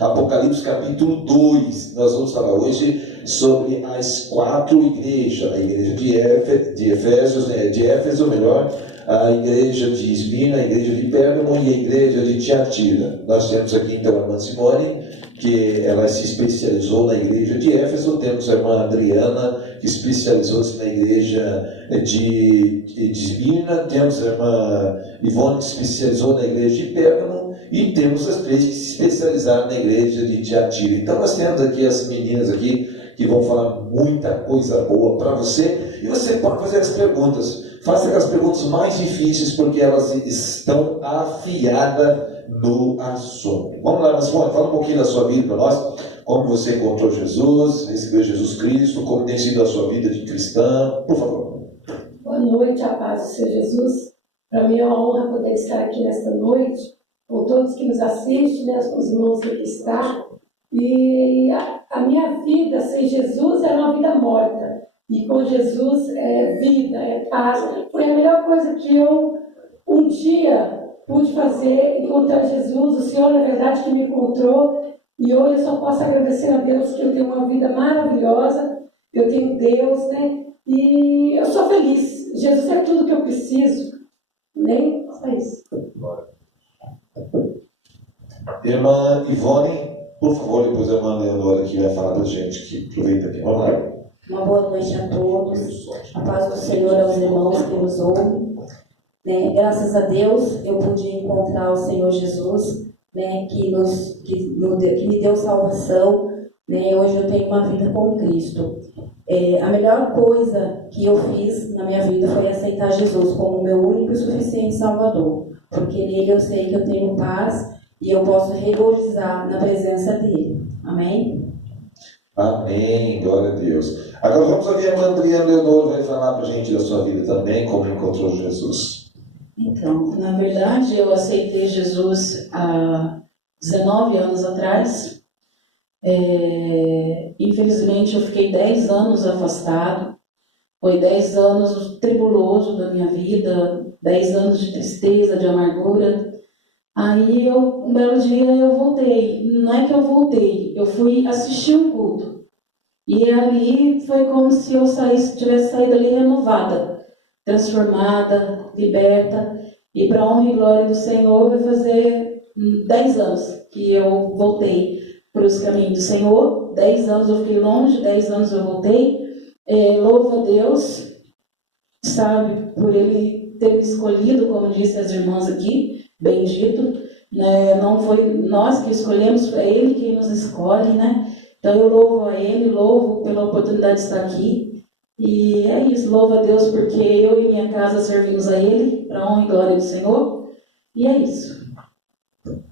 Apocalipse capítulo 2. Nós vamos falar hoje sobre as 4 igrejas. A igreja de Efésios, de Éfeso, melhor, a igreja de Esmirna, a igreja de Pérgamo e a igreja de Tiatira. Nós temos aqui então a irmã Simone, que ela se especializou na igreja de Éfeso. Temos a irmã Adriana, que especializou-se na igreja de Esmirna. Temos a irmã Ivone, que se especializou na igreja de Pérgamo. E temos as 3 que se especializaram na igreja de Tiatira. Então nós temos aqui as meninas aqui que vão falar muita coisa boa para você. E você pode fazer as perguntas. Faça as perguntas mais difíceis, porque elas estão afiadas no assunto. Vamos lá, Simone, fala um pouquinho da sua vida para nós. Como você encontrou Jesus, recebeu Jesus Cristo, como tem sido a sua vida de cristã, por favor. Boa noite, a paz do Senhor Jesus. Para mim é uma honra poder estar aqui nesta noite, com todos que nos assistem, né, com os irmãos que aqui estão. E a minha vida sem Jesus era uma vida morta. E com Jesus é vida, é paz. Foi a melhor coisa que eu um dia pude fazer, encontrar Jesus. O Senhor, na verdade, que me encontrou. E hoje eu só posso agradecer a Deus que eu tenho uma vida maravilhosa. Eu tenho Deus, né? E eu sou feliz. Jesus é tudo que eu preciso. Nem só isso. Irmã Ivone, por favor, depois a irmã Leonora que vai falar da gente, que aproveita aqui. Vamos lá. Uma boa noite a todos. A paz do Senhor aos irmãos que nos ouvem. Né? Graças a Deus eu pude encontrar o Senhor Jesus, né? que me deu salvação. Né? Hoje eu tenho uma vida com Cristo. A melhor coisa que eu fiz na minha vida foi aceitar Jesus como meu único e suficiente Salvador. Porque nele eu sei que eu tenho paz e eu posso regozijar na presença dele. Amém? Amém, glória a Deus. Agora vamos ouvir a irmã Adriana Leonor, vai falar para a gente da sua vida também, como encontrou Jesus. Então, na verdade, eu aceitei Jesus há 19 anos atrás. Infelizmente, eu fiquei 10 anos afastado. Foi 10 anos tribuloso da minha vida, 10 anos de tristeza, de amargura. Aí, um belo dia, eu voltei. Não é que eu voltei, eu fui assistir um culto. E ali foi como se eu tivesse saído ali renovada, transformada, liberta. E para a honra e glória do Senhor, vai fazer 10 anos que eu voltei para os caminhos do Senhor. 10 anos eu fiquei longe, 10 anos eu voltei. Louvo a Deus, sabe, por Ele ter me escolhido, como disse as irmãs aqui, bendito. Não foi nós que escolhemos, foi Ele quem nos escolhe, né? Então eu louvo a Ele, louvo pela oportunidade de estar aqui. E é isso, louvo a Deus porque eu e minha casa servimos a Ele, para a honra e glória do Senhor. E é isso.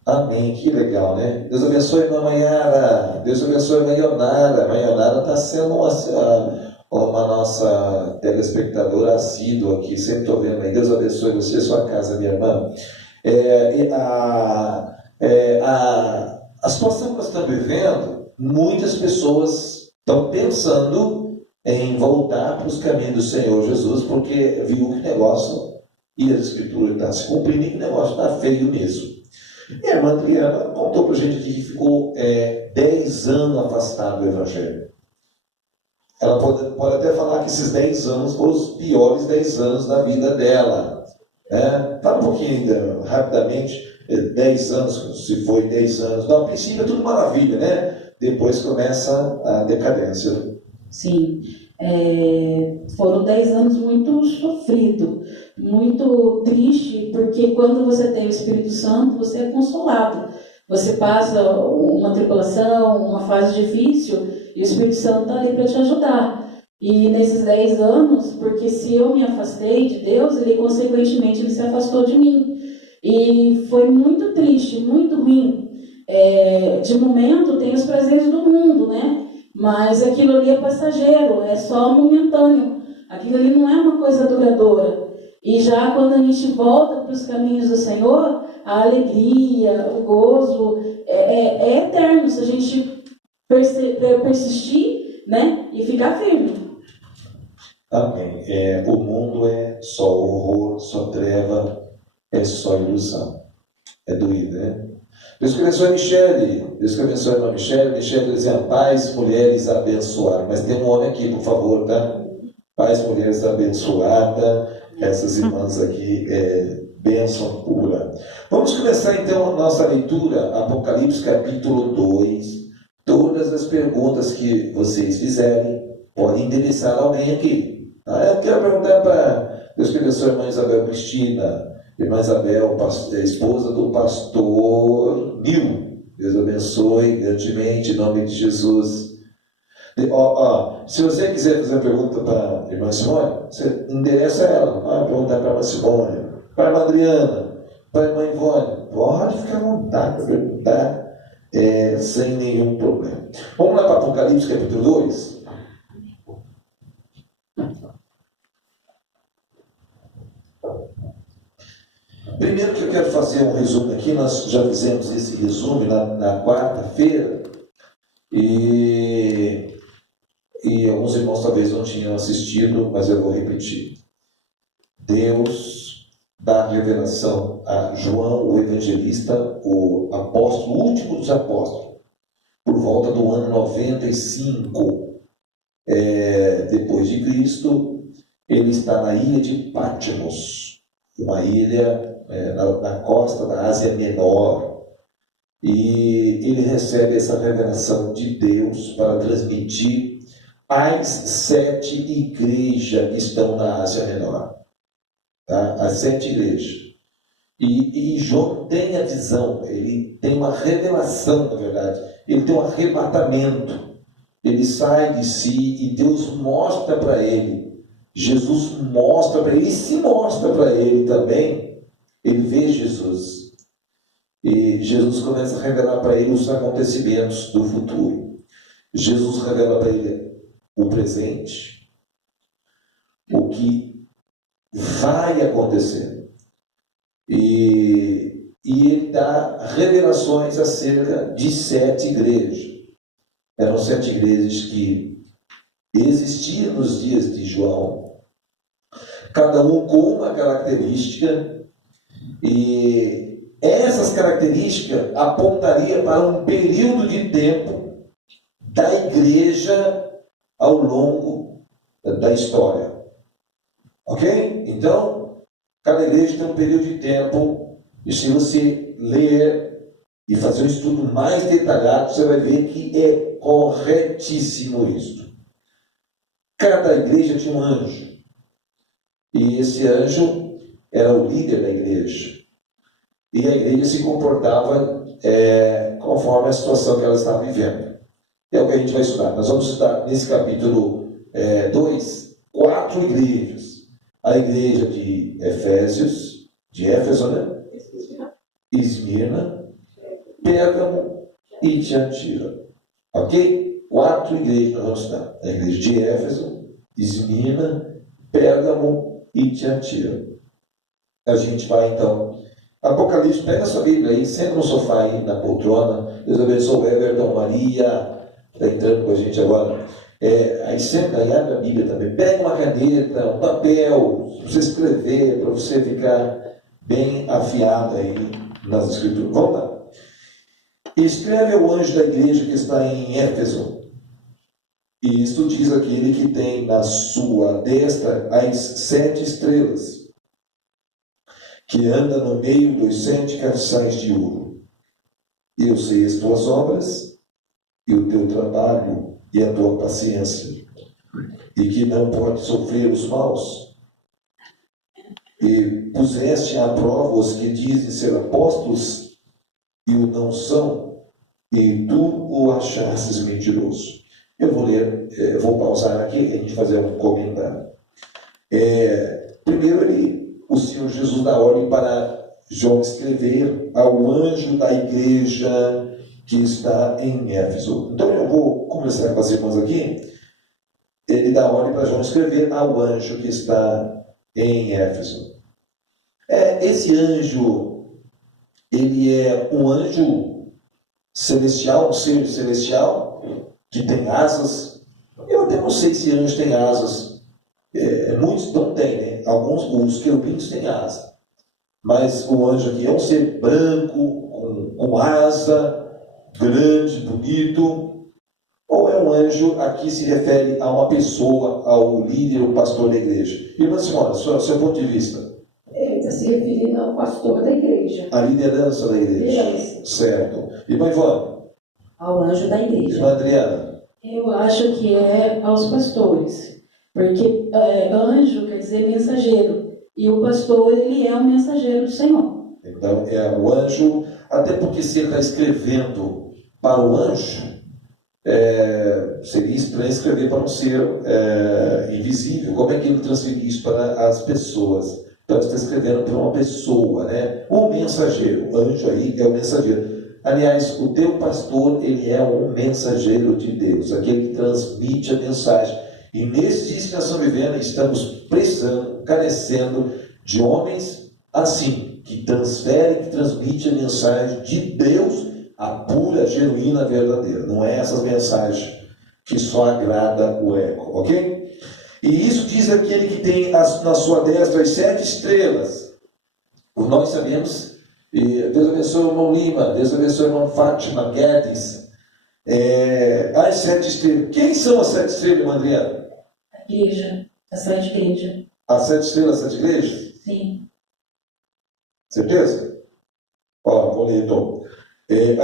Amém, que legal, né? Deus abençoe a irmã Maiara, Deus abençoe a irmã Ionara. A irmã Ionara está sendo uma nossa telespectadora assídua aqui, sempre estou vendo aí. Deus abençoe você e sua casa, minha irmã. A situação que nós estamos vivendo, muitas pessoas estão pensando em voltar para os caminhos do Senhor Jesus, porque viu que o negócio, e a Escritura está se cumprindo, e que o negócio está feio mesmo. E a irmã Adriana contou para a gente aqui que ficou 10 anos afastado do Evangelho. Ela pode até falar que esses 10 anos foram os piores 10 anos da vida dela. Fala um pouquinho rapidamente, 10 anos, se foi 10 anos. No princípio é tudo maravilha, né? Depois começa a decadência. Sim, foram 10 anos muito sofridos, muito triste, porque quando você tem o Espírito Santo, você é consolado. Você passa uma tribulação, uma fase difícil, e o Espírito Santo está ali para te ajudar. E nesses 10 anos, porque se eu me afastei de Deus, Ele consequentemente Ele se afastou de mim. E foi muito triste, muito ruim. De momento tem os prazeres do mundo, né? Mas aquilo ali é passageiro, é só momentâneo. Aquilo ali não é uma coisa duradoura. E já quando a gente volta para os caminhos do Senhor, a alegria, o gozo é eterno se a gente persistir, né? E ficar firme. Amém. O mundo é só horror, só treva, é só ilusão. É doído, né? Deus que abençoe a Michele. Deus que abençoe a irmã Michele. Michele dizendo, pais, mulheres abençoadas. Mas tem um homem aqui, por favor, tá? Pais, mulheres abençoadas. Essas irmãs aqui, bênção pura. Vamos começar então a nossa leitura, Apocalipse capítulo 2. Todas as perguntas que vocês fizerem podem interessar alguém aqui. Eu quero perguntar para Deus que abençoe a irmã Isabel Cristina, irmã Isabel, esposa do pastor Nil. Deus abençoe grandemente, em nome de Jesus. Se você quiser fazer uma pergunta para a irmã Simone, você endereça ela. Perguntar para a irmã Simone, para a irmã Adriana, para a irmã Ivone. Pode ficar à vontade para perguntar, sem nenhum problema. Vamos lá para Apocalipse capítulo 2. Primeiro que eu quero fazer um resumo aqui, nós já fizemos esse resumo na quarta-feira, e alguns irmãos talvez não tinham assistido, mas eu vou repetir. Deus dá revelação a João, o evangelista, o apóstolo, o último dos apóstolos, por volta do ano 95 depois de Cristo. Ele está na ilha de Patmos, uma ilha na costa da Ásia Menor, e ele recebe essa revelação de Deus para transmitir às 7 igrejas que estão na Ásia Menor, tá? As 7 igrejas. E João tem a visão, ele tem uma revelação, na verdade, ele tem um arrebatamento, ele sai de si e Deus mostra para ele, Jesus mostra para ele, e se mostra para ele também. Ele vê Jesus, e Jesus começa a revelar para ele os acontecimentos do futuro. Jesus revela para ele o presente, o que vai acontecer, e ele dá revelações acerca de 7 igrejas. Eram 7 igrejas que existiam nos dias de João, cada um com uma característica. E essas características apontariam para um período de tempo da igreja ao longo da história. Ok? Então, cada igreja tem um período de tempo, e se você ler e fazer um estudo mais detalhado, você vai ver que é corretíssimo isso. Cada igreja tinha um anjo, e esse anjo era o líder da igreja, e a igreja se comportava conforme a situação que ela estava vivendo. É o que a gente vai estudar. Nós vamos estudar nesse capítulo 2, 4 igrejas. A igreja de Éfeso, né? Esmirna, Pérgamo e Tiatira. Ok? 4 igrejas nós vamos estudar. A igreja de Éfeso, Esmirna, Pérgamo e Tiatira. A gente vai então, Apocalipse, pega a sua Bíblia aí, senta no sofá aí, na poltrona. Deus abençoe o Everton, Maria, está entrando com a gente agora. Aí senta aí, abre a Bíblia também. Pega uma caneta, um papel, para você escrever, para você ficar bem afiado aí nas escrituras. Vamos lá. Escreve ao anjo da igreja que está em Éfeso. E isto diz aquele que tem na sua destra as 7 estrelas, que anda no meio dos 7 castiçais de ouro. Eu sei as tuas obras, e o teu trabalho, e a tua paciência, e que não pode sofrer os maus. E puseste à prova os que dizem ser apóstolos, e o não são, e tu o achastes mentiroso. Eu vou ler, vou pausar aqui e a gente fazer um comentário. Primeiro o Senhor Jesus dá ordem para João escrever ao anjo da igreja que está em Éfeso. Então eu vou começar com as irmãs aqui. Ele dá ordem para João escrever ao anjo que está em Éfeso. Esse anjo, ele é um anjo celestial, um ser celestial, que tem asas. Eu até não sei se anjo tem asas. Muitos não têm, né? Alguns, os querubins têm asa. Mas o anjo aqui é um ser branco, com com asa, grande, bonito? Ou é um anjo, aqui se refere a uma pessoa, ao líder, o pastor da igreja? Irmã Simone, seu ponto de vista. Ele está se referindo ao pastor da igreja. A liderança da igreja. Liderança. Certo. Irmã Ivone? Ao anjo da igreja. Irmã Adriana? Eu acho que é aos pastores, porque anjo quer dizer mensageiro, e o pastor, ele é o mensageiro do Senhor. Então, é o anjo, até porque se ele está escrevendo para o anjo, seria estranho escrever para um ser invisível. Como é que ele transfere isso para as pessoas? Então, ele está escrevendo para uma pessoa, né? O mensageiro, o anjo aí é o mensageiro. Aliás, o teu pastor, ele é um mensageiro de Deus, aquele que transmite a mensagem. E nesses dias que nós estamos vivendo, estamos precisando, carecendo de homens assim, que transferem, que transmitem a mensagem de Deus, a pura, genuína, verdadeira. Não é essas mensagens que só agrada o ego, ok? E isso diz aquele que tem na sua destra as 7 estrelas. Nós sabemos, e Deus abençoe o irmão Lima, Deus abençoe o irmão Fátima Guedes, as 7 estrelas. Quem são as 7 estrelas, irmã Adriana? A igreja, a 7 igreja. As 7 estrelas, as 7 igrejas? Sim. Certeza? Ó, vou ler então.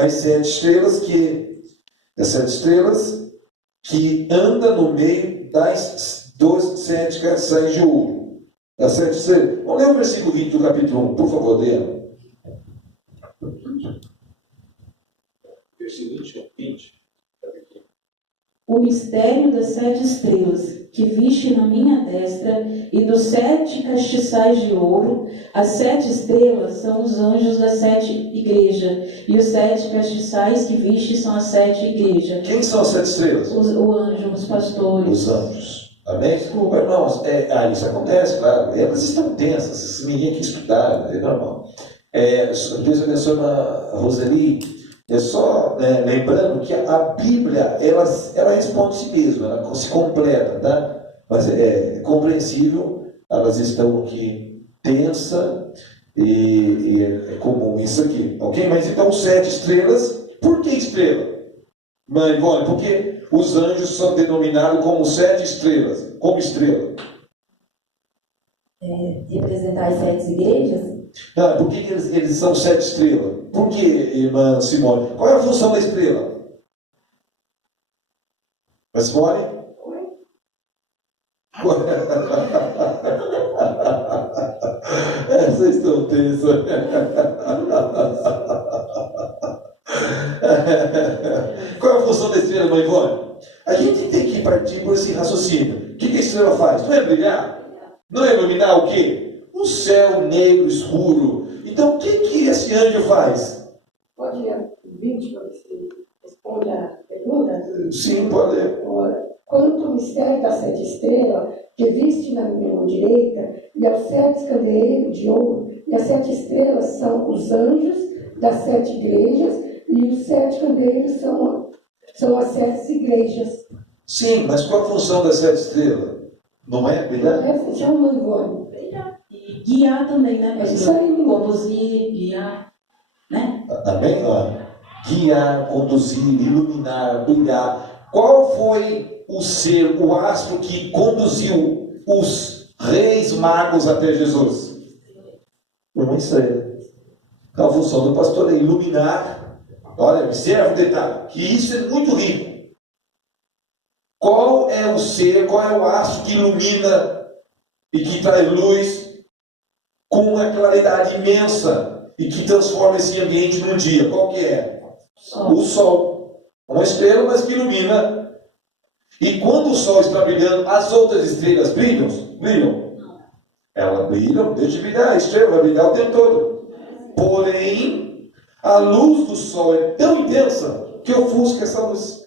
As 7 estrelas que anda no meio dos 7 castiçais de ouro. As 7 estrelas. Vamos ler o versículo 20 do capítulo 1, por favor, Adriana. Versículo 20. O mistério das 7 estrelas, que viste na minha destra, e dos 7 castiçais de ouro. As 7 estrelas são os anjos das 7 igrejas, e os 7 castiçais que viste são as 7 igrejas. Quem são as 7 estrelas? O anjo, os pastores. Os anjos. Amém? Desculpa, irmãos. Isso acontece, claro. Elas estão tensas, esses meninos que estudaram, é normal. Deus abençoe a Roseli. Só lembrando que a Bíblia, ela responde a si mesma, ela se completa, tá? Mas é compreensível, elas estão aqui tensa e é comum isso aqui, ok? Mas então 7 estrelas, por que estrela? Mãe, Ivone, porque os anjos são denominados como 7 estrelas, como estrela. Representar as 7 igrejas? Não, por que eles são 7 estrelas? Por que, irmã Simone? Qual é a função da estrela? Irmã Simone? Vocês estão tensos. Qual é a função da estrela, irmã Ivone? A gente tem que partir por esse raciocínio. O que a estrela faz? Não é brilhar? Não é iluminar o quê? Um céu negro, escuro. Então, o que esse anjo faz? Pode ir 20 para você responde a pergunta? Sim, pode ler. Ora, quanto ao mistério das 7 estrelas, que viste na minha mão direita, e aos 7 candeeiros de ouro, e as 7 estrelas são os anjos das 7 igrejas, e os 7 candeeiros são as 7 igrejas. Sim, mas qual a função das 7 estrelas? Não é brilhar? Não é função, não, Ivone. E guiar também, né? É isso aí, menino. Conduzir, guiar, né? Amém? Guiar, conduzir, iluminar, brilhar. Qual foi o astro que conduziu os reis magos até Jesus? Uma estrela. Então, a função do pastor é iluminar. Olha, observa o detalhe, que isso é muito rico. Qual é o astro que ilumina e que traz luz com uma claridade imensa e que transforma esse ambiente num dia? Qual que é? O Sol. Uma estrela, mas que ilumina. E quando o Sol está brilhando, as outras estrelas brilham? Brilham? Elas brilham, deixa de brilhar, a estrela vai brilhar o tempo todo. Porém, a luz do Sol é tão intensa que ofusca essa luz.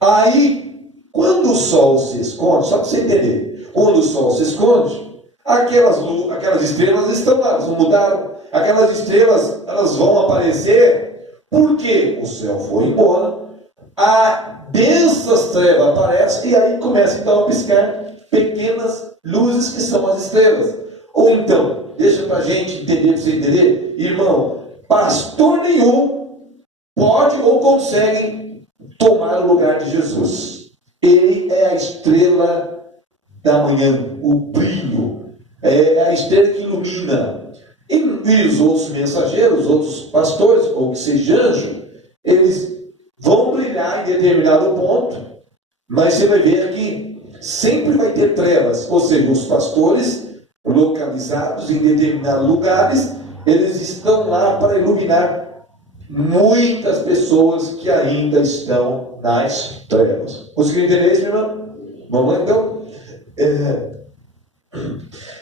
Aí, quando o Sol se esconde, só para você entender, quando o Sol se esconde, aquelas estrelas estão lá, elas não mudaram. Aquelas estrelas, elas vão aparecer porque o céu foi embora, a densas trevas aparece e aí começa então a piscar pequenas luzes que são as estrelas. Ou então, deixa para a gente entender, para você entender, irmão, pastor nenhum pode ou consegue tomar o lugar de Jesus. Ele é a estrela da manhã, o brilho, é a estrela que ilumina. E os outros mensageiros, os outros pastores, ou que seja anjo, eles vão brilhar em determinado ponto, mas você vai ver que sempre vai ter trevas, ou seja, os pastores localizados em determinados lugares, eles estão lá para iluminar muitas pessoas que ainda estão nas trevas. Conseguiu entender isso, meu irmão? Vamos lá então?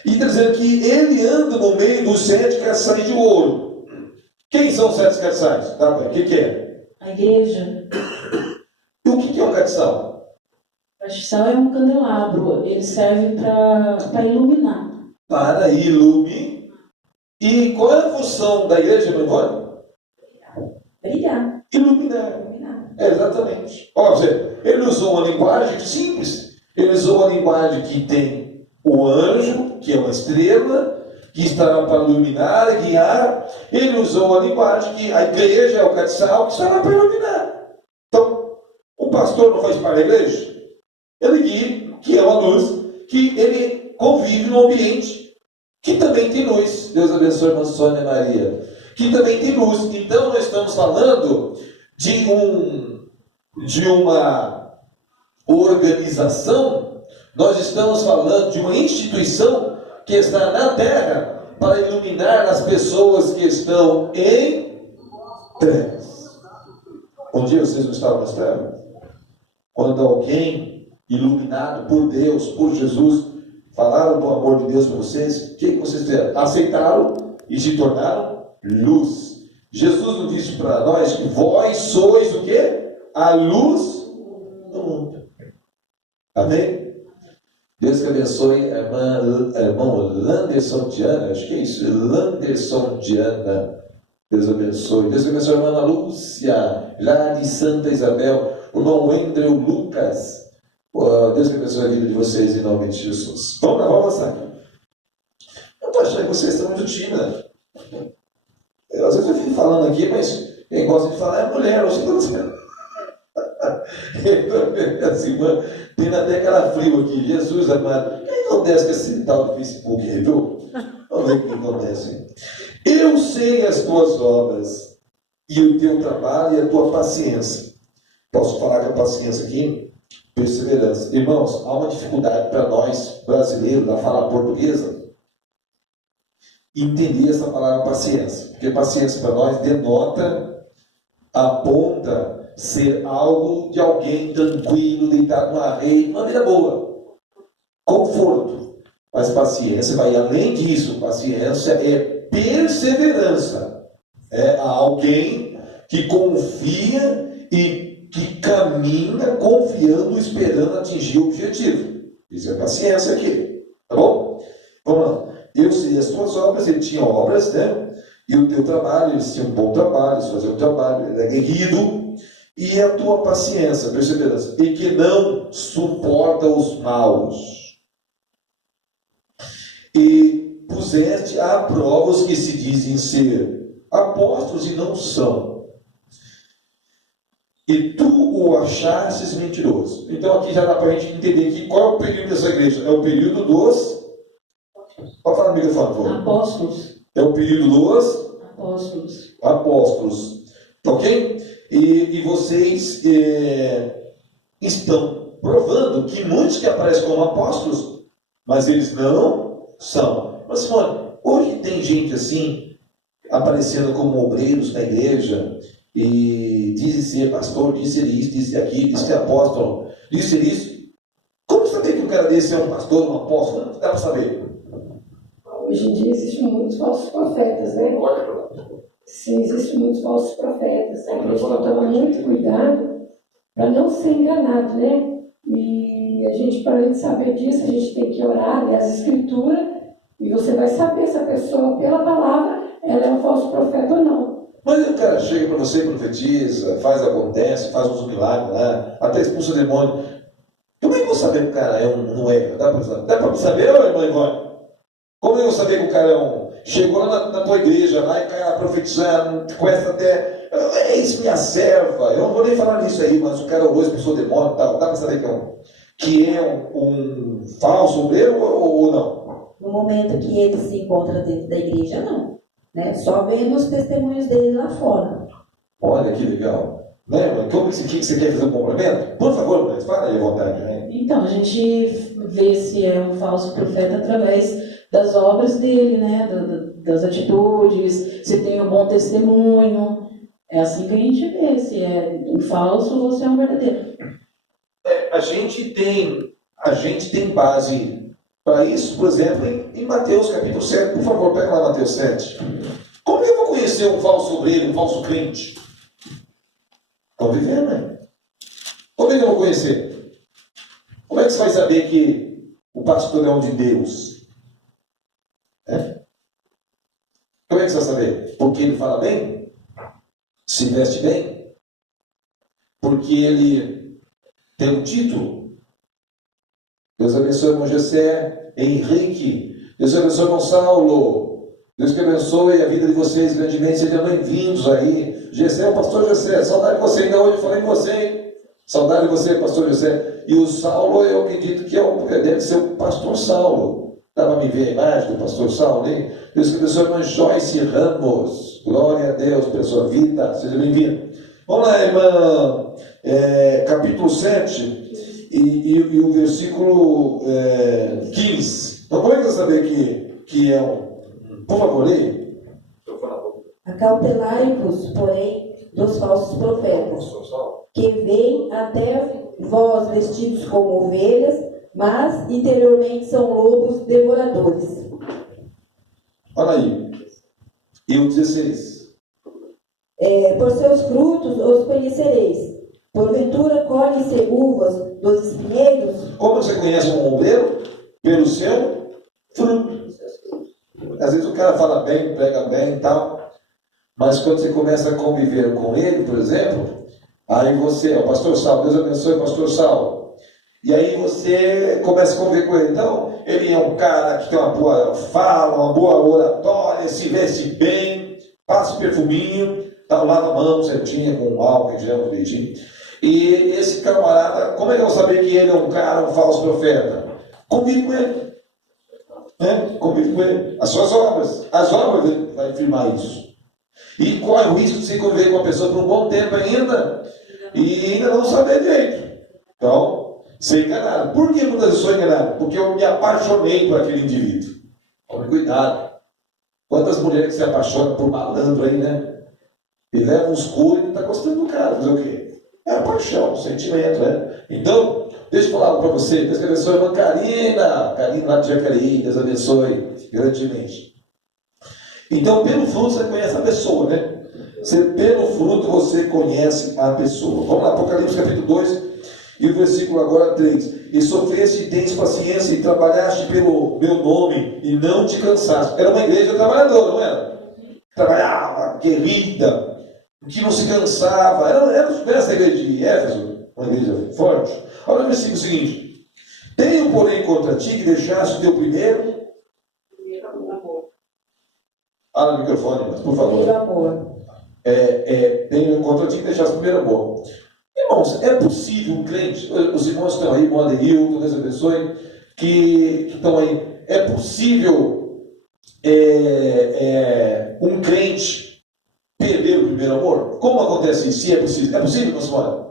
E está dizendo que ele anda no meio dos 7 castiçais de ouro. Quem são os 7 castiçais? Tá, o que é? A igreja. E o que é um castiçal? O castiçal é um candelabro. Ele serve para iluminar. Para iluminar. E qual é a função da igreja, meu irmão? Brilhar. Iluminar. Exatamente. Ó, ele usou uma linguagem simples. Ele usou uma linguagem que tem o anjo, que é uma estrela, que está para iluminar, guiar. Ele usou uma linguagem que a igreja é o castiçal, que está lá para iluminar. Então, o pastor não faz parte da igreja? Ele guia, que é uma luz, que ele convive no ambiente, que também tem luz. Deus abençoe a irmã Sônia Maria. Que também tem luz. Então, nós estamos falando de uma organização. Nós estamos falando de uma instituição que está na terra para iluminar as pessoas que estão em trevas. Um dia vocês não estavam nas trevas? Quando alguém iluminado por Deus, por Jesus, falaram do amor de Deus para vocês, o que vocês fizeram? Aceitaram e se tornaram luz. Jesus nos disse para nós que vós sois o quê? A luz do mundo. Amém? Deus que abençoe a irmão Landerson Diana, acho que é isso, Landerson Diana. Deus abençoe. Deus que abençoe a irmã Lúcia, lá de Santa Isabel, o irmão Andrew Lucas. Deus que abençoe a vida de vocês em nome de Jesus. Vamos lá, vamos avançar aqui. Eu estou achando que vocês estão muito tímidos. Às vezes eu fico falando aqui, mas quem gosta de falar é mulher, eu sei que você. Assim, mano, tem até aquela frio aqui. Jesus amado, o que acontece com esse tal do Facebook aí, viu? Vamos ver o que acontece. Eu sei as tuas obras e o teu trabalho e a tua paciência. Posso falar com a paciência aqui? Perseverança. Irmãos, há uma dificuldade para nós brasileiros da fala portuguesa entender essa palavra paciência, porque paciência para nós denota, aponta ser algo de alguém tranquilo, deitado numa rede, uma vida boa, conforto. Mas paciência vai além disso. Paciência é perseverança, é alguém que confia e que caminha confiando, esperando atingir o objetivo. Isso é paciência aqui, tá bom? Vamos lá. Eu sei as tuas obras, ele tinha obras, né? E o teu trabalho, eles tinham um bom trabalho, eles faziam um trabalho, ele é guerreiro. E a tua paciência, perseverança, e que não suporta os maus. E puseste à prova os que se dizem ser apóstolos e não são. E tu o achastes mentiroso. Então aqui já dá para a gente entender que qual é o período dessa igreja? É o período dos... Pode falar no microfone, por favor. Apóstolos. É o período dos... Apóstolos. Tá ok? E vocês estão provando que muitos que aparecem como apóstolos, mas eles não são. Mas Simone, hoje tem gente assim, aparecendo como obreiros na igreja, e dizem ser pastor, diz ser isso, diz ser aquilo, diz ser apóstolo, diz ser isso. Como saber que um cara desse é um pastor, um apóstolo? Não dá para saber. Hoje em dia existem muitos falsos profetas, né? Sim, existem muitos falsos profetas. A gente tem que tomar muito cuidado para não ser enganado, né? E a gente, para a gente saber disso, a gente tem que orar, ler as escrituras, e você vai saber se a pessoa, pela palavra, ela é um falso profeta ou não. Mas o cara chega para você, profetiza, acontece, faz uns milagres lá, até expulsa o demônio. Como é que eu vou saber que o cara é um não é? Dá para saber, ô irmã Ivone? Como eu vou saber que o cara chegou lá na tua igreja, lá e cai profetizando, começa até, eis minha serva, eu não vou nem falar nisso aí, mas o cara orou, expulsou demônio e tal, dá para saber que é um falso obreiro ou não? No momento que ele se encontra dentro da igreja, não. Né? Só vendo os testemunhos dele lá fora. Olha que legal. Né? Como que você quer fazer um complemento? Por favor, mas fala aí à vontade. Né? Então, a gente vê se é um falso profeta através das obras dele, né? Das atitudes, se tem um bom testemunho. É assim que a gente vê se é um falso ou se é um verdadeiro. A gente tem base para isso, por exemplo, em Mateus capítulo 7. Por favor, pega lá Mateus 7. Como que eu vou conhecer um falso obreiro, um falso crente? Estão vivendo, né? Como é que eu vou conhecer? Como é que você vai saber que o pastor é um de Deus? Como é que você vai saber? Porque ele fala bem? Se veste bem? Porque ele tem um título? Deus abençoe, irmão Gessé, Henrique. Deus abençoe, irmão Saulo. Deus que abençoe a vida de vocês grandemente. Sejam bem-vindos aí. Gessé, o pastor Gessé, saudade de você. Ainda hoje falei com você, hein? Saudade de você, pastor Gessé. E o Saulo, eu acredito que deve ser o pastor Saulo. Dá para me ver a imagem do pastor Saulo, hein? Deus que abençoe, irmã Joyce Ramos. Glória a Deus pela sua vida. Seja bem-vindo. Vamos lá, irmã. Capítulo 7. E o versículo 15. Então, como é que você saber que é um... Por favor, leia. Acautelai-vos, porém, dos falsos profetas, que vêm até vós vestidos como ovelhas, mas interiormente são lobos devoradores. Olha aí. E o 16. Por seus frutos os conhecereis. Porventura colhem-se uvas dos espinheiros? Como você conhece um obreiro? Pelo seu fruto. Às vezes o cara fala bem, prega bem e tal, mas quando você começa a conviver com ele, por exemplo, aí você, o pastor Saulo, Deus abençoe o pastor Saulo, e aí você começa a conviver com ele. Então, ele é um cara que tem uma boa fala, uma boa oratória, se veste bem, passa o perfuminho, tá, lava a mão certinha, com álcool, gel, direitinho. E esse camarada, como é que eu vou saber que ele é um cara, um falso profeta? Convive com ele. Convive com ele. As suas obras. As obras vai afirmar isso. E corre o risco de você conviver com uma pessoa por um bom tempo ainda e ainda não saber direito. Então, ser enganado. Por que muitas vezes sou enganado? Porque eu me apaixonei por aquele indivíduo. Tome cuidado. Quantas mulheres que se apaixonam por malandro aí, né? E levam uns curos e não está gostando do cara. Fazer o quê? É a paixão, o sentimento, né? Então, deixa eu falar para você. Deus abençoe a irmã Karina. Karina lá de Jacareí. Deus abençoe grandemente. Então, pelo fruto você conhece a pessoa, né? Pelo fruto você conhece a pessoa. Vamos lá, Apocalipse capítulo 2 e o versículo agora 3. E sofreste e tens paciência e trabalhaste pelo meu nome e não te cansaste. Era uma igreja trabalhadora, não era? Trabalhava, querida, que não se cansava. Era essa igreja de Éfeso, uma igreja forte. Olha o versículo seguinte. Tenho, porém, contra ti que deixaste o teu primeiro amor. Fala no microfone, por favor. Primeiro amor. Tenho contra ti que deixaste o primeiro amor. Irmãos, é possível um crente, os irmãos que estão aí, o Aderildo, Deus abençoe, que estão aí, é possível um crente perder o primeiro amor? Como acontece isso? Se é possível? É possível, meu senhor?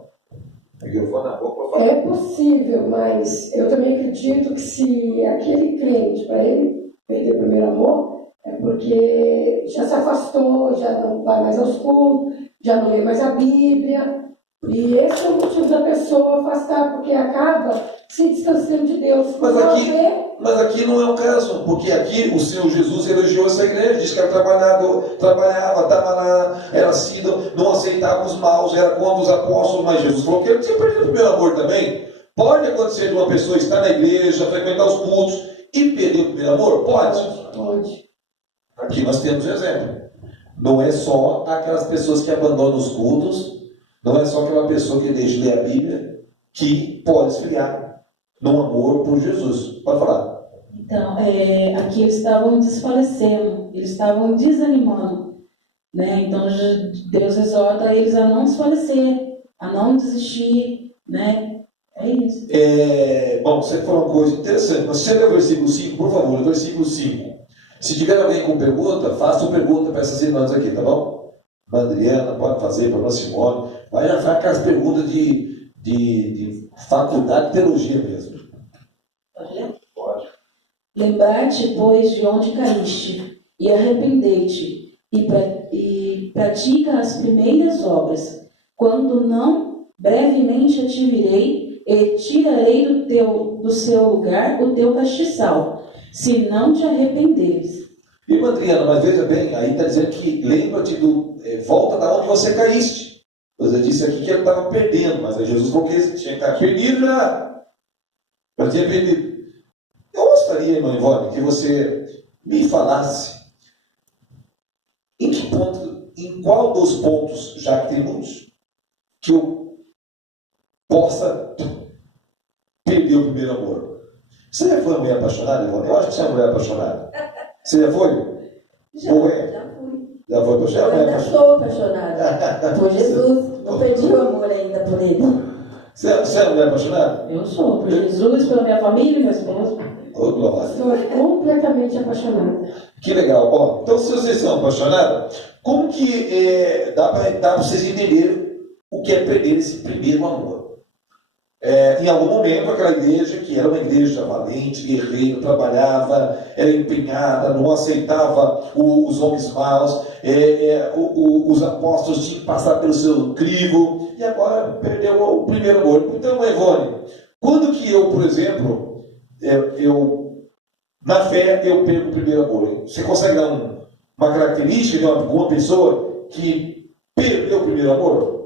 É possível, mas eu também acredito que se aquele crente, para ele perder o primeiro amor, é porque já se afastou, já não vai mais aos cultos, já não lê mais a Bíblia. E esse é o motivo da pessoa afastar, porque acaba se distanciando de Deus. Mas aqui não é o caso, porque aqui o Senhor Jesus elogiou essa igreja, disse que era trabalhava, estava lá, era assim, não aceitava os maus, era contra os apóstolos, mas Jesus falou que ele tinha perdido o primeiro amor também. Pode acontecer de uma pessoa estar na igreja, frequentar os cultos e perder o primeiro amor? Pode. Aqui nós temos um exemplo. Não é só aquelas pessoas que abandonam os cultos, não é só aquela pessoa que deixa de ler a Bíblia que pode esfriar no amor por Jesus. Pode falar. Então, aqui eles estavam desfalecendo, eles estavam desanimando, né? Então, Deus exorta eles a não desfalecer, a não desistir, né? É isso. Bom, você falou uma coisa interessante, mas você lê o versículo 5, por favor, o versículo 5. Se tiver alguém com pergunta, faça uma pergunta para essas irmãs aqui, tá bom? Para a Adriana, pode fazer, para a Simone. Vai já fazer aquelas perguntas de faculdade de teologia mesmo. Pode ler? Pode. Lembrar-te, pois, de onde caíste, e arrepender-te, e pratica as primeiras obras. Quando não, brevemente te virei, e tirarei do seu lugar o teu castiçal, se não te arrependeres. Irmã Adriana, mas veja bem, aí está dizendo que lembra-te volta da onde você caíste. Você disse aqui que ele estava perdendo, mas aí Jesus falou que ele tinha que estar perdido já tinha perdido. Eu gostaria, irmã Ivone, que você me falasse em qual dos pontos, já que tem muitos, que eu possa perder o primeiro amor. Você já foi uma mulher apaixonada, Ivone? Eu acho que você é uma mulher apaixonada. Você já foi? Já Ou fui. Já foi apaixonada? Eu ainda sou apaixonada por Jesus. Não perdi o amor ainda por ele. Você é uma mulher apaixonada? Eu sou, por Jesus, pela minha família e meu esposo. Ô, glória. Estou completamente apaixonada. Que legal. Ó, então, se vocês são apaixonados, como que dá para vocês entenderem o que é perder esse primeiro amor? Em algum momento, aquela igreja, que era uma igreja valente, guerreira, trabalhava, era empenhada, não aceitava os homens maus, os apóstolos tinham que passar pelo seu crivo, e agora perdeu o primeiro amor. Então, Ivone, quando que eu, por exemplo, na fé, eu perco o primeiro amor? Você consegue dar uma característica de uma pessoa que perdeu o primeiro amor?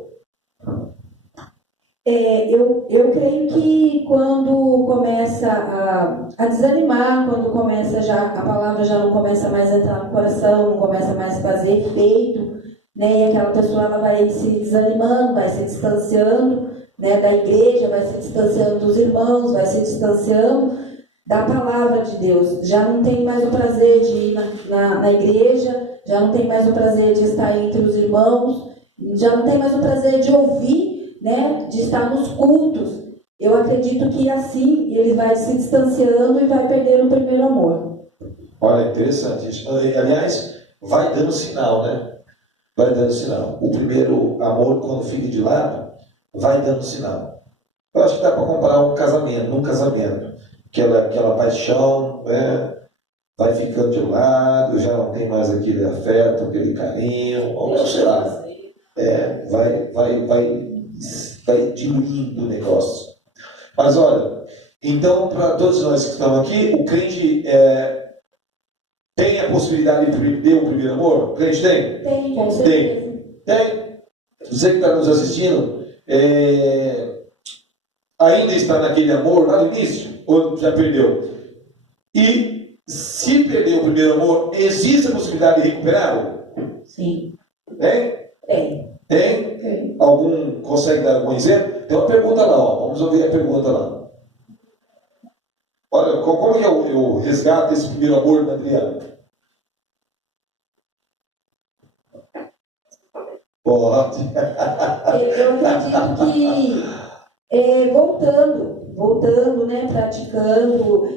Eu creio que quando começa a desanimar, quando começa a palavra já não começa mais a entrar no coração, não começa mais a fazer efeito, né? E aquela pessoa ela vai se desanimando, vai se distanciando, né, da igreja, vai se distanciando dos irmãos, vai se distanciando da palavra de Deus. Já não tem mais o prazer de ir na igreja, já não tem mais o prazer de estar entre os irmãos, já não tem mais o prazer de ouvir, né, de estar nos cultos. Eu acredito que assim ele vai se distanciando e vai perder o primeiro amor. Olha, interessante isso. Aliás, vai dando sinal, né? Vai dando sinal. O primeiro amor, quando fica de lado, vai dando sinal. Eu acho que dá para comparar num casamento. Aquela paixão, né? Vai ficando de lado, já não tem mais aquele afeto, aquele carinho, ou sei lá. Vai diluindo o negócio. Mas olha, então, para todos nós que estamos aqui, o crente tem a possibilidade de perder o primeiro amor? O crente tem? Tem, com certeza. Tem. Você que está nos assistindo, ainda está naquele amor lá no início? Ou já perdeu? E se perder o primeiro amor, existe a possibilidade de recuperá-lo? Sim. Tem? Tem. Tem? Tem. Algum consegue dar algum exemplo? Tem uma pergunta lá, ó. Vamos ouvir a pergunta lá. Olha, como que eu resgato esse primeiro amor da Adriana? Pode. Eu acredito que voltando, né, praticando,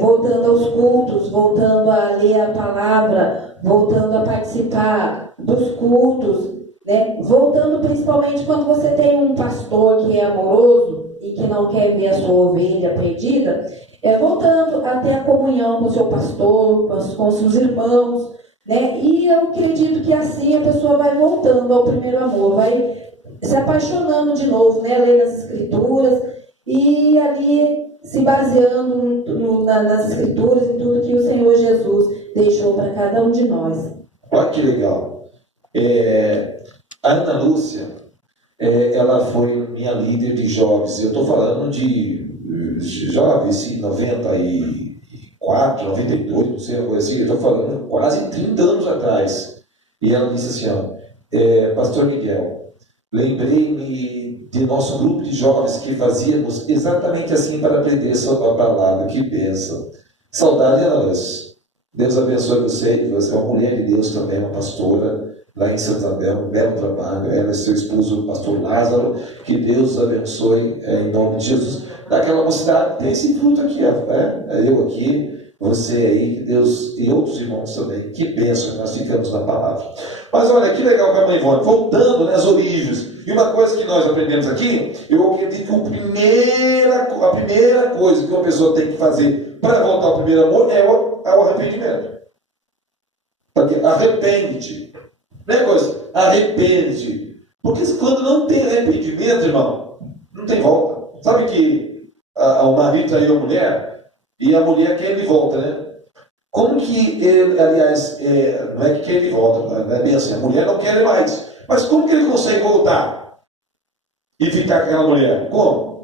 voltando aos cultos, voltando a ler a palavra, voltando a participar dos cultos, né, voltando principalmente quando você tem um pastor que é amoroso e que não quer ver a sua ovelha perdida, voltando a ter a comunhão com o seu pastor, com os seus irmãos, né, e eu acredito que assim a pessoa vai voltando ao primeiro amor, vai se apaixonando de novo, né, lendo as escrituras e ali se baseando nas escrituras e tudo que o Senhor Jesus deixou para cada um de nós. Olha que legal. A Ana Lúcia, ela foi minha líder de jovens. Eu estou falando de jovens, 94, 92, não sei, uma coisa assim. Eu estou falando quase 30 anos atrás. E ela disse assim, Pastor Miguel, lembrei-me de nosso grupo de jovens que fazíamos exatamente assim para aprender sobre a palavra. Que bênção. Saudade, Ana Luz. Deus abençoe você, você é uma mulher de Deus também, uma pastora lá em Santa Isabel, um belo trabalho. Ela e seu esposo, o pastor Lázaro. Que Deus abençoe em nome de Jesus. Daquela mocidade, tem esse fruto aqui, eu aqui, você aí, que Deus e outros irmãos também. Que bênção que nós ficamos na palavra. Mas olha, que legal com a mãe Ivone. Voltando às origens. E uma coisa que nós aprendemos aqui, eu acredito que a primeira coisa que uma pessoa tem que fazer para voltar ao primeiro amor é o arrependimento. Porque arrepende. Não é coisa? Arrepende. Porque quando não tem arrependimento, irmão, não tem volta. Sabe que o marido traiu a mulher e a mulher quer ele de volta, né? Como que ele, aliás, não é que quer ele de volta, não é bem assim, a mulher não quer ele mais. Mas como que ele consegue voltar e ficar com aquela mulher? Como?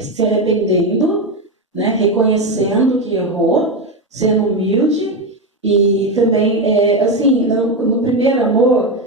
Se arrependendo, né? Reconhecendo que errou, sendo humilde e também, assim, no primeiro amor,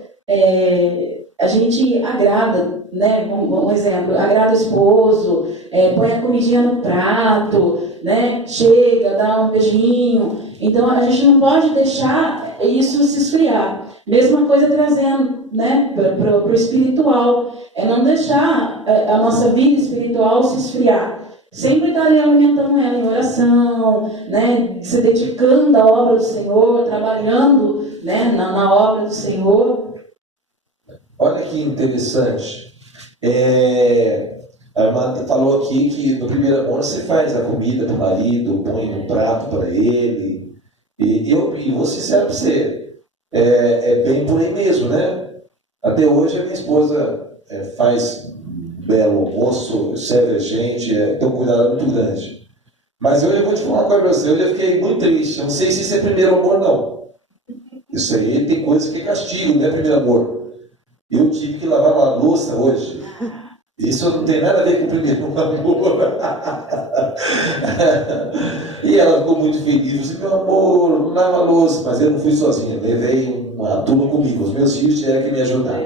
a gente agrada, né? Um exemplo, agrada o esposo, põe a comidinha no prato, né? Chega, dá um beijinho. Então a gente não pode deixar isso se esfriar. Mesma coisa trazendo, né, para o espiritual. É não deixar a nossa vida espiritual se esfriar. Sempre estar ali alimentando ela em oração, né, se dedicando à obra do Senhor, trabalhando, né, na obra do Senhor. Olha que interessante. A irmã falou aqui que no primeiro amor você faz a comida para o marido, põe no prato para ele. E vou sincero para você, é bem por aí mesmo, né? Até hoje a minha esposa faz um belo almoço, serve a gente, tem um cuidado muito grande. Mas eu vou te falar uma coisa para você, eu já fiquei muito triste. Eu não sei se isso é primeiro amor, não. Isso aí tem coisa que é castigo, não é primeiro amor. Eu tive que lavar uma louça hoje. Isso não tem nada a ver com o primeiro amor. E ela ficou muito feliz. Eu disse, meu amor, lava a louça. Mas eu não fui sozinho, levei uma turma comigo. Os meus filhos tiveram que me ajudar.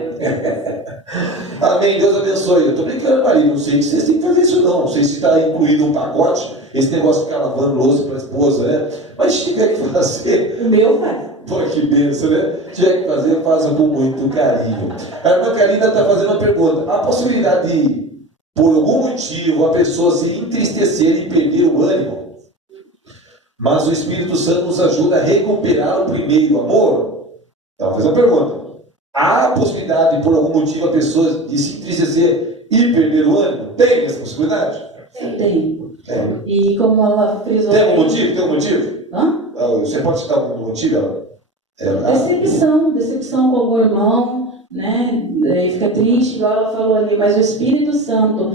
Amém, Deus abençoe. Eu estou brincando, marido. Não sei que vocês têm que fazer isso, não. Não sei se está incluído um pacote, esse negócio de ficar lavando louça para a esposa, né? Mas se tiver que fazer. O meu faz. Pô, que bênção, né? Se tiver que fazer, faça com muito carinho. A irmã Karina está fazendo uma pergunta. A possibilidade de, por algum motivo, a pessoa se entristecer e perder o ânimo, mas o Espírito Santo nos ajuda a recuperar o primeiro amor? Então, vou fazer uma pergunta. Há a possibilidade, por algum motivo, a pessoa de se entristecer e perder o ânimo? Tem essa possibilidade? Tem. E como ela frisou... Tem algum motivo? Tem algum motivo? Hã? Você pode citar algum motivo? Decepção com algum irmão, né? E fica triste, igual ela falou ali, mas o Espírito Santo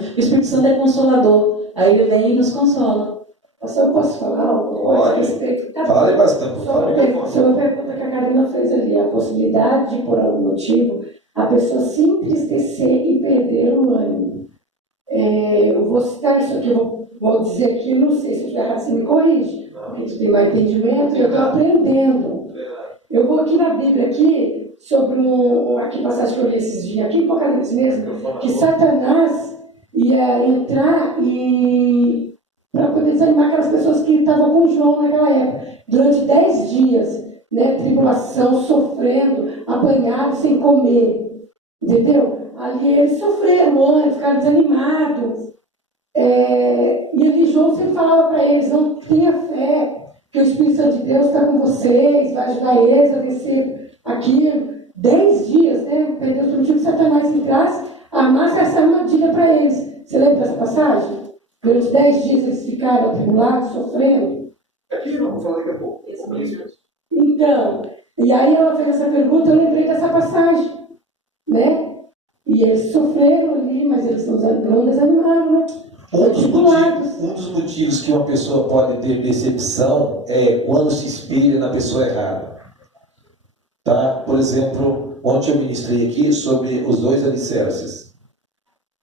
é consolador. Aí ele vem e nos consola. Eu posso falar alguma coisa a respeito? Fale bastante. Sobre a pergunta que a Karina fez ali, a possibilidade de, por algum motivo, a pessoa se entristecer e perder o ânimo. Eu vou citar isso aqui, vou dizer aqui, não sei se eu estiver errado, você me corrige, porque tu tem mais entendimento e eu estou aprendendo. Eu vou aqui na Bíblia, aqui, sobre aqui passagem que eu li esses dias, aqui em Apocalipse mesmo, que Satanás ia entrar para poder desanimar aquelas pessoas que estavam com João naquela época, durante 10 dias, né, tribulação, sofrendo, apanhados, sem comer, entendeu? Ali eles sofreram, eles ficaram desanimados, e ali João sempre falava para eles, não tenha fé, que o Espírito Santo de Deus está com vocês, vai ajudar eles a vencer aquilo. 10 dias, né? Deus permitiu que Satanás entrasse, amasse essa armadilha para eles. Você lembra dessa passagem? Durante 10 dias eles ficaram atribulados, sofrendo. Aqui não, vou falar daqui a pouco. Então, e aí ela fez essa pergunta, eu lembrei dessa passagem, né? E eles sofreram ali, mas eles não desanimaram, né? Um dos motivos que uma pessoa pode ter decepção é quando se espelha na pessoa errada. Tá? Por exemplo, ontem eu ministrei aqui sobre os 2 alicerces.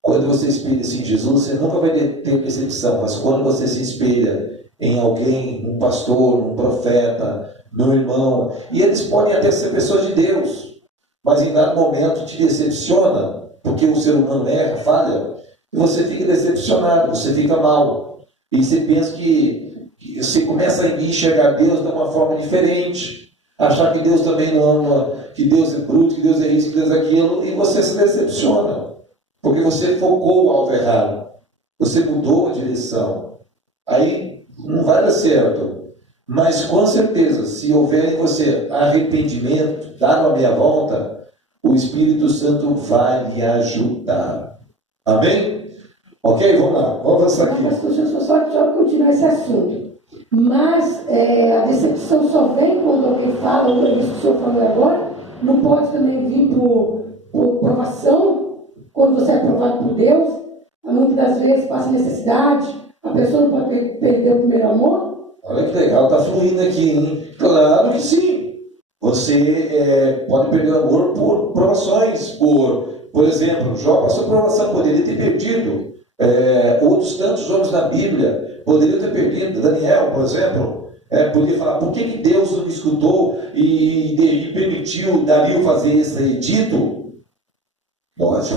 Quando você espelha-se em Jesus, você nunca vai ter decepção, mas quando você se espelha em alguém, um pastor, um profeta, meu irmão, e eles podem até ser pessoas de Deus, mas em dado momento te decepciona, porque o ser humano erra, falha, e você fica decepcionado, você fica mal. E você pensa que você começa a enxergar Deus de uma forma diferente, achar que Deus também não ama, que Deus é bruto, que Deus é isso, que Deus é aquilo, e você se decepciona, porque você focou o alvo errado, você mudou a direção, aí não vai dar certo. Mas com certeza, se houver em você arrependimento, dado a meia volta, o Espírito Santo vai lhe ajudar. Amém? Ok? Vamos lá, vamos avançar aqui. Mas deixa eu só continuar esse assunto. Mas a decepção só vem quando alguém fala, isso que o senhor falou agora, não pode também vir por provação, quando você é provado por Deus, muitas das vezes passa necessidade, a pessoa não pode perder o primeiro amor. Olha que legal, está fluindo aqui, hein? Claro que sim. Você pode perder o amor por provações. Por exemplo, Jó passou por provação, poderia ter perdido. Outros tantos homens na Bíblia poderiam ter perdido. Daniel, por exemplo, poderia falar: por que Deus não me escutou e permitiu Dario fazer esse edito? Pode.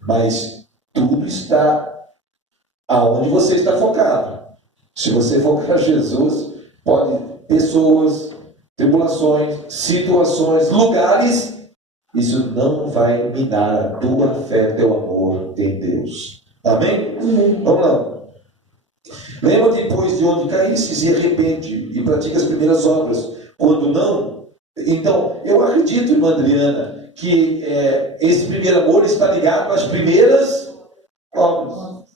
Mas tudo está aonde você está focado. Se você focar Jesus, pode pessoas, tribulações, situações, lugares, isso não vai minar a tua fé, teu amor em Deus. Amém? Vamos lá. Lembra-te, pois, de onde caístes e arrepende e pratica as primeiras obras. Quando não, então, eu acredito, irmã Adriana, que esse primeiro amor está ligado às primeiras obras.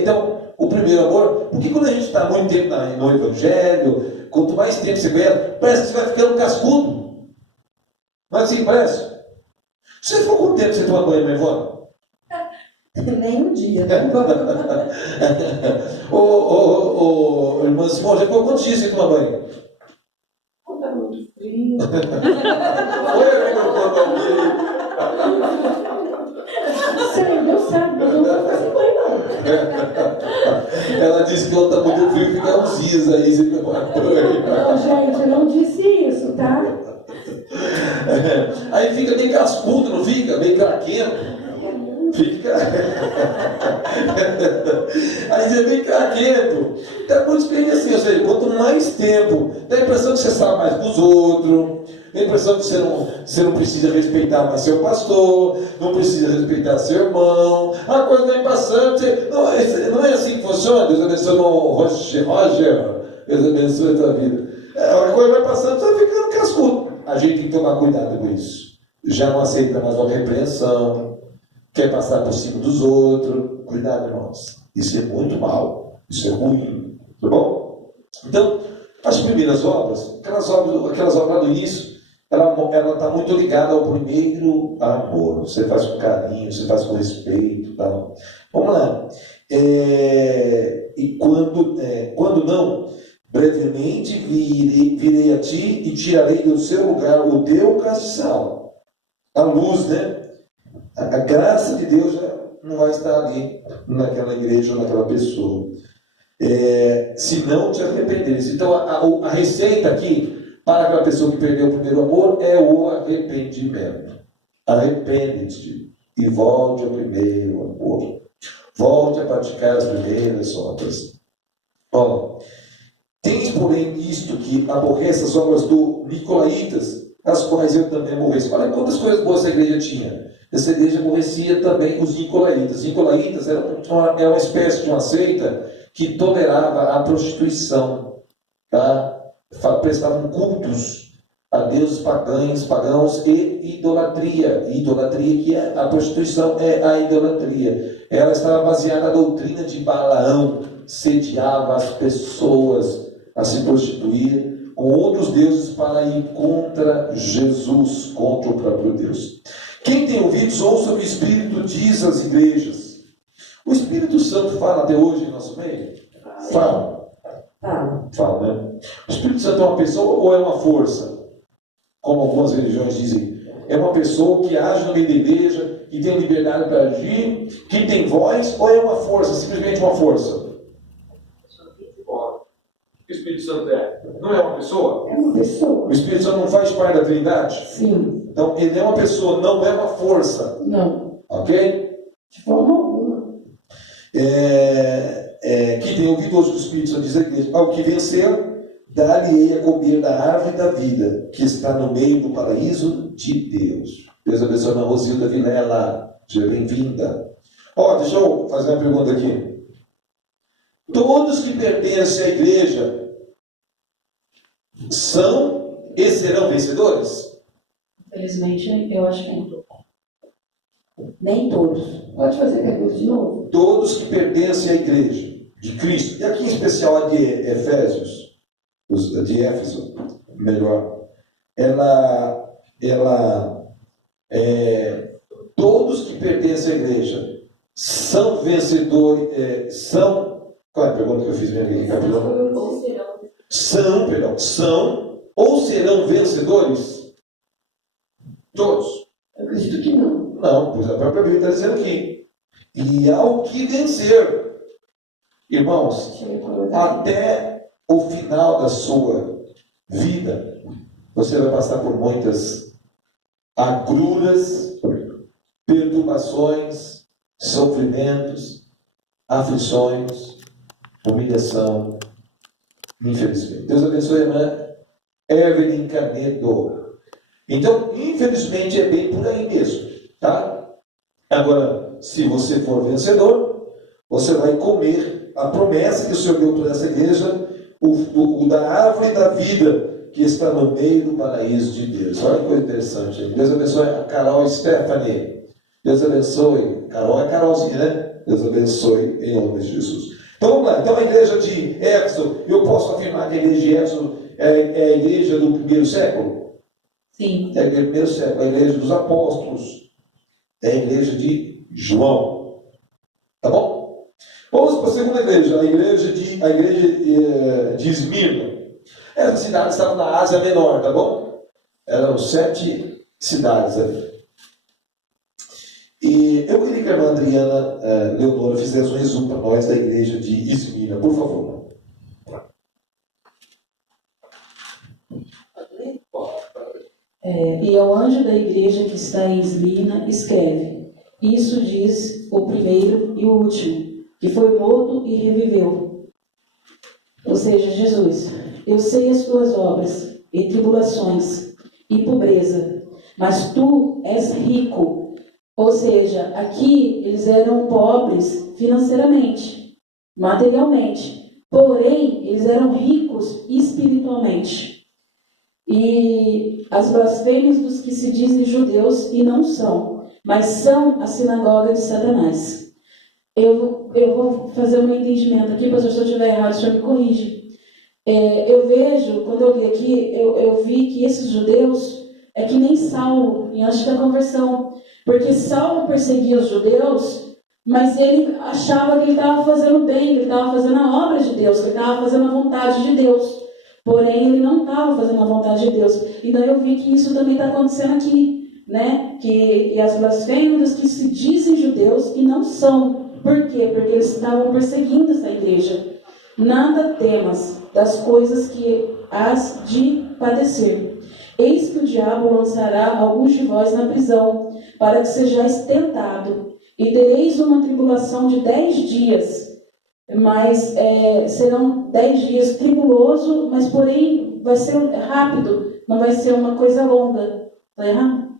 Então, o primeiro amor, porque quando a gente está muito tempo no Evangelho, quanto mais tempo você ganha, parece que você vai ficando cascudo. Mas assim, parece. Você ficou quanto tempo você toma banho, minha irmã? Nem um dia. Irmã Simone, já ficou quantos dias você toma banho? Está muito frio. Deus sabe, mas eu não vou fazer banho, não. Ela disse que ela está muito frio, fica uns dias aí sem tomar banho. Não, gente, eu não disse isso, tá? Aí fica meio cascudo, não fica? Meio craquento. Fica. Aí você vem craquento. Então, por isso que ele assim, ou seja, quanto mais tempo, dá a impressão que você sabe mais dos outros, dá a impressão que você não precisa respeitar mais seu pastor, não precisa respeitar seu irmão, a coisa vem passando. Não é assim que funciona. Deus abençoe o Roger, Deus abençoe a tua vida. A coisa vai passando, você vai ficando cascudo. A gente tem que tomar cuidado com isso. Já não aceita mais uma repreensão, quer passar por cima dos outros. Cuidado, irmãos. Isso é muito mal. Isso é ruim. Tá bom? Então, as primeiras obras, aquelas obras lá do início, ela está muito ligada ao primeiro amor. Você faz com carinho, você faz com respeito. Tá? Vamos lá. E quando não, brevemente virei a ti e tirarei do seu lugar o teu castiçal. A luz, né? A graça de Deus já não vai estar ali naquela igreja ou naquela pessoa. Se não te arrependeres. Então a receita aqui para aquela pessoa que perdeu o primeiro amor é o arrependimento. Arrepende-te e volte ao primeiro amor. Volte a praticar as primeiras obras. Tens, porém, isto que aborrece as obras do Nicolaitas, as quais eu também aborreço. Olha quantas coisas boas essa igreja tinha. Essa igreja aborrecia também os Nicolaitas. Os Nicolaitas era uma espécie de uma seita que tolerava a prostituição. Tá? Prestavam cultos a deuses pagãos e idolatria. Idolatria, que a prostituição é a idolatria. Ela estava baseada na doutrina de Balaão, sediava as pessoas a se prostituir com outros deuses para ir contra Jesus, contra o próprio Deus. Quem tem ouvidos, ouça o que o Espírito diz às igrejas. O Espírito Santo fala até hoje em nosso meio? Fala, né? O Espírito Santo é uma pessoa ou é uma força? Como algumas religiões dizem. É uma pessoa que age no meio da igreja, que tem liberdade para agir, que tem voz, ou é uma força, simplesmente uma força? O Espírito Santo não é uma pessoa? É uma pessoa. O Espírito Santo não faz parte da Trindade? Sim. Então, ele é uma pessoa, não é uma força. Não. Ok? De forma alguma. que tem ouvido hoje o Espírito Santo diz à igreja: ao que vencer, dar-lhe-ei a comer da árvore da vida, que está no meio do paraíso de Deus. Deus abençoe a Rosilda Vilela, seja bem-vinda. Deixa eu fazer uma pergunta aqui. Todos que pertencem à igreja são e serão vencedores? Infelizmente, eu acho que não. Nem todos. Pode fazer a pergunta de novo? Todos que pertencem à igreja de Cristo, e aqui em especial a de Efésios, de Éfeso, melhor, todos que pertencem à igreja são vencedores, qual é a pergunta que eu fiz mesmo aqui, capitão? São ou serão vencedores? Todos. Eu acredito que não. Não, pois a própria Bíblia está dizendo aqui. E ao que vencer, irmãos, até o final da sua vida, você vai passar por muitas agruras, perturbações, sofrimentos, aflições, humilhação, infelizmente. Deus abençoe a irmã Evelyn Canedo. Então, infelizmente, é bem por aí mesmo, tá? Agora, se você for vencedor, você vai comer a promessa que o Senhor deu para essa igreja, o da árvore da vida, que está no meio do paraíso de Deus. Olha que coisa interessante. Deus abençoe a Carol Stephanie. Deus abençoe. Carol é Carolzinha, né? Deus abençoe em nome de Jesus. Então vamos lá. Então a igreja de Éfeso, eu posso afirmar que a igreja de Éfeso é a igreja do primeiro século? Sim. É a igreja do primeiro século, a igreja dos apóstolos, é a igreja de João. Tá bom? Vamos para a segunda igreja, a igreja de Esmirna. Essa cidade estava na Ásia Menor, tá bom? Eram 7 cidades ali. E eu queria que a irmã Adriana Leonora fizesse um resumo para nós da igreja de Esmirna, por favor. E ao anjo da igreja que está em Esmirna, escreve: isso diz o primeiro e o último, que foi morto e reviveu. Ou seja, Jesus: eu sei as tuas obras, e tribulações, e pobreza, mas tu és rico. Ou seja, aqui eles eram pobres financeiramente, materialmente, porém eles eram ricos espiritualmente. E as blasfêmias dos que se dizem judeus e não são, mas são a sinagoga de Satanás. Eu vou fazer um entendimento aqui, pastor, se eu estiver errado, o senhor me corrige. Eu vejo, quando eu li aqui, eu vi que esses judeus é que nem Saulo, em antes da conversão. Porque Saulo perseguia os judeus, mas ele achava que ele estava fazendo bem, que ele estava fazendo a obra de Deus, que ele estava fazendo a vontade de Deus. Porém, ele não estava fazendo a vontade de Deus. Então eu vi que isso também está acontecendo aqui, né? E as blasfêmias que se dizem judeus e não são. Por quê? Porque eles estavam perseguindo essa igreja. Nada temas das coisas que hás de padecer. Eis que o diabo lançará alguns de vós na prisão, para que sejais tentado, e tereis uma tribulação de 10 dias. Mas serão 10 dias tribuloso, mas porém vai ser rápido, não vai ser uma coisa longa. Está errado?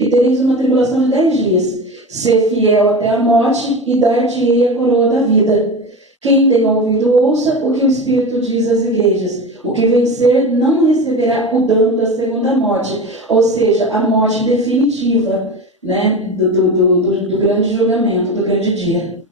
E tereis uma tribulação de 10 dias. Ser fiel até a morte, e dar-te-ei a coroa da vida. Quem tem ouvido, ouça o que o Espírito diz às igrejas. O que vencer não receberá o dano da segunda morte, ou seja, a morte definitiva, né, do grande julgamento, do grande dia.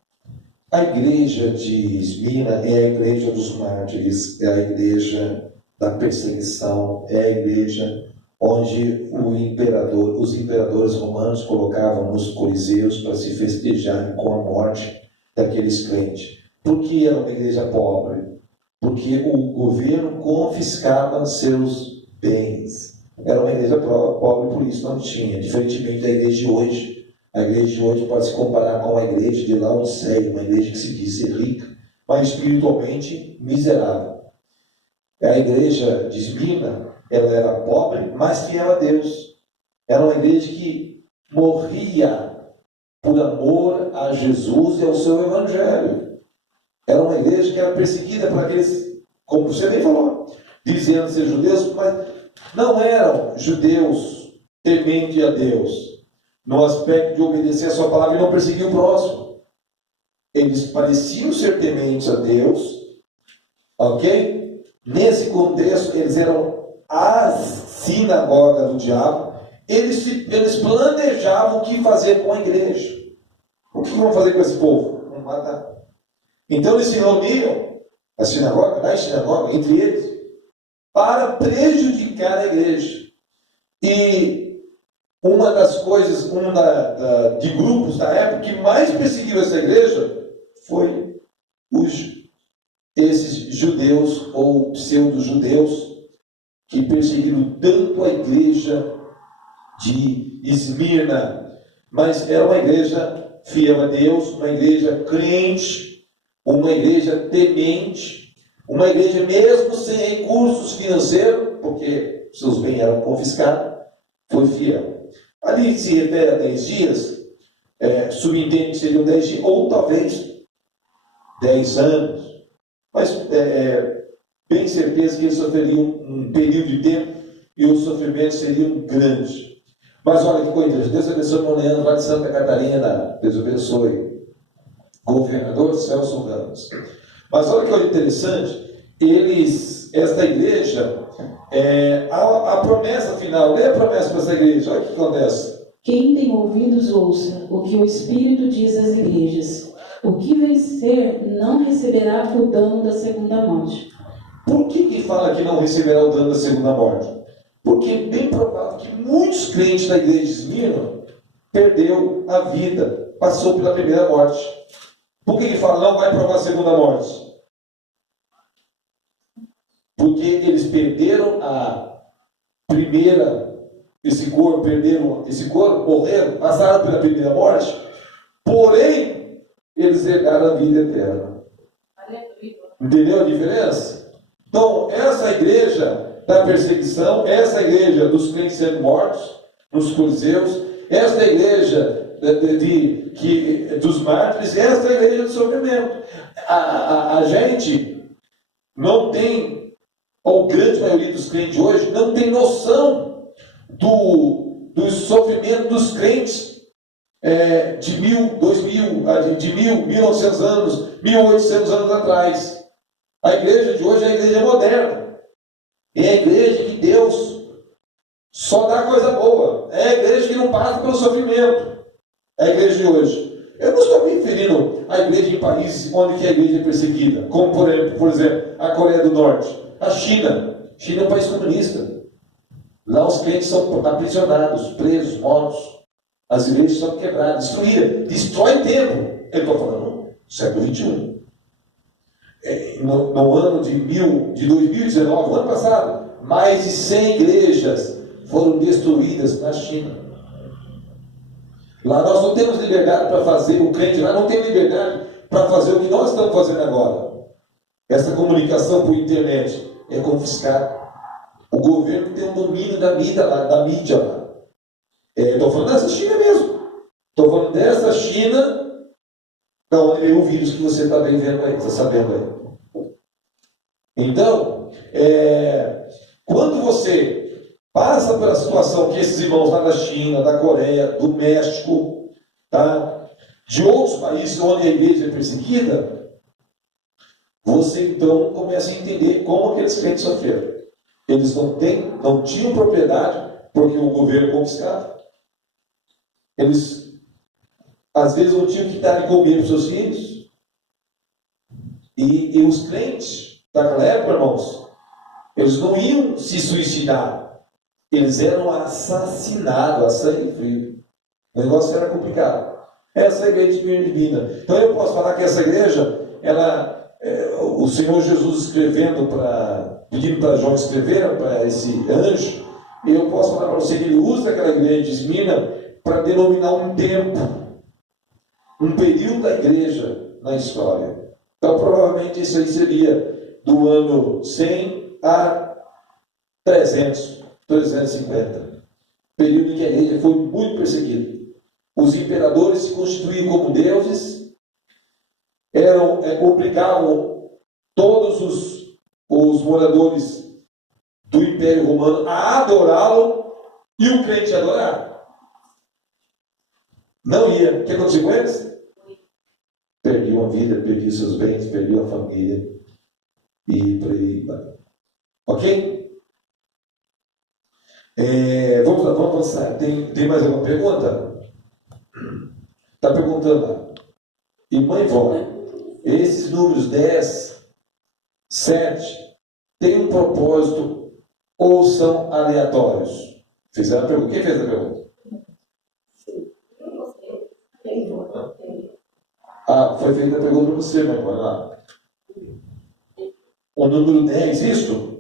A igreja de Esmirna é a igreja dos mártires, é a igreja da perseguição, é a igreja onde os imperadores romanos colocavam nos coliseus para se festejarem com a morte daqueles crentes. Por que era uma igreja pobre? Porque o governo confiscava seus bens. Era uma igreja pobre, por isso não tinha. Diferentemente da igreja de hoje. A igreja de hoje pode se comparar com a igreja de Laodiceia, uma igreja que se diz ser rica, mas espiritualmente miserável. A igreja de Esmirna, ela era pobre, mas fiel a Deus. Era uma igreja que morria por amor a Jesus e ao seu Evangelho. Era uma igreja que era perseguida por aqueles, como você bem falou, dizendo ser judeus, mas não eram judeus tementes a Deus, no aspecto de obedecer a sua palavra e não perseguir o próximo. Eles pareciam ser tementes a Deus, ok? Nesse contexto, eles eram a sinagoga do diabo. Eles planejavam o que fazer com a igreja. O que vão fazer com esse povo? Vamos matar. Então eles se reuniam na sinagoga, entre eles, para prejudicar a igreja. E uma das coisas, de grupos da época que mais perseguiu essa igreja foi esses judeus ou pseudo-judeus que perseguiram tanto a igreja de Esmirna. Mas era uma igreja fiel a Deus, uma igreja crente, uma igreja temente, uma igreja mesmo sem recursos financeiros, porque seus bens eram confiscados, foi fiel. Ali se refere a 10 dias, subentende que seriam 10 dias, ou talvez 10 anos, mas bem certeza que eles sofreriam um período de tempo e os sofrimentos seriam grandes. Mas olha que coisa, Deus abençoe o Leandro lá de Santa Catarina, Deus abençoe governador Celso Ramos. Mas olha que coisa interessante, esta igreja, a promessa final, lê a promessa para essa igreja, olha o que acontece. Quem tem ouvidos ouça o que o Espírito diz às igrejas. O que vencer não receberá o dano da segunda morte. Por que fala que não receberá o dano da segunda morte? Porque é bem provável que muitos crentes da igreja de Esmirna perdeu a vida, passou pela primeira morte. Por que ele fala não vai provar a segunda morte? Porque eles perderam a primeira, esse corpo, morreram, passaram pela primeira morte, porém, eles herdaram a vida eterna. Entendeu a diferença? Então, essa igreja da perseguição, essa igreja dos crentes sendo mortos, nos coliseus, essa igreja dos mártires, essa igreja do sofrimento. A gente não tem, ou grande maioria dos crentes hoje, não tem noção do sofrimento dos crentes de 1900 anos, 1800 anos atrás. A igreja de hoje é a igreja moderna. É a igreja que Deus só dá coisa boa. É a igreja que não passa pelo sofrimento. É a igreja de hoje. Eu não estou me referindo à igreja em países onde a igreja é perseguida, como por exemplo a Coreia do Norte, a China. China é um país comunista. Lá os crentes são aprisionados, presos, mortos. As igrejas são quebradas, destruídas. Destrói templo. Eu estou falando século XXI. No ano de 2019, o ano passado, mais de 100 igrejas foram destruídas na China. Lá nós não temos liberdade para fazer, o crente lá não tem liberdade para fazer o que nós estamos fazendo agora. Essa comunicação por internet é confiscada. O governo tem um domínio da mídia lá. Estou falando dessa China mesmo. Estou falando dessa China, da onde veio o vírus que você está bem vendo aí, está sabendo aí. Então, quando você passa pela situação que esses irmãos lá da China, da Coreia, do México, tá? De outros países onde a igreja é perseguida, você então começa a entender como aqueles crentes sofreram. Eles não tinham propriedade porque o governo confiscava. Eles, às vezes, não tinham que dar de comer para os seus filhos. E os crentes daquela época, irmãos, eles não iam se suicidar. Eles eram assassinados a sangue frio. O negócio era complicado. Essa é a igreja divina. Então eu posso falar que essa igreja, o Senhor Jesus pedindo para João escrever para esse anjo, eu posso falar para você que ele usa aquela igreja de Esmirna para denominar um tempo, um período da igreja na história. Então provavelmente isso aí seria do ano 100 a 350, período em que a igreja foi muito perseguida. os imperadores se constituíam como deuses, obrigavam todos os moradores do Império Romano a adorá-lo e o crente a adorar. Não ia. O que aconteceu com eles? Perdiam a vida, perdiam seus bens, perdiam a família e por aí vai. Ok? Vamos lá, vamos avançar. Tem mais alguma pergunta? Está perguntando lá. Irmã Ivone, esses números 10, 7, têm um propósito ou são aleatórios? Fizeram a pergunta. Quem fez a pergunta? Foi feita a pergunta para você, irmã Ivone, lá. O número 10, isso?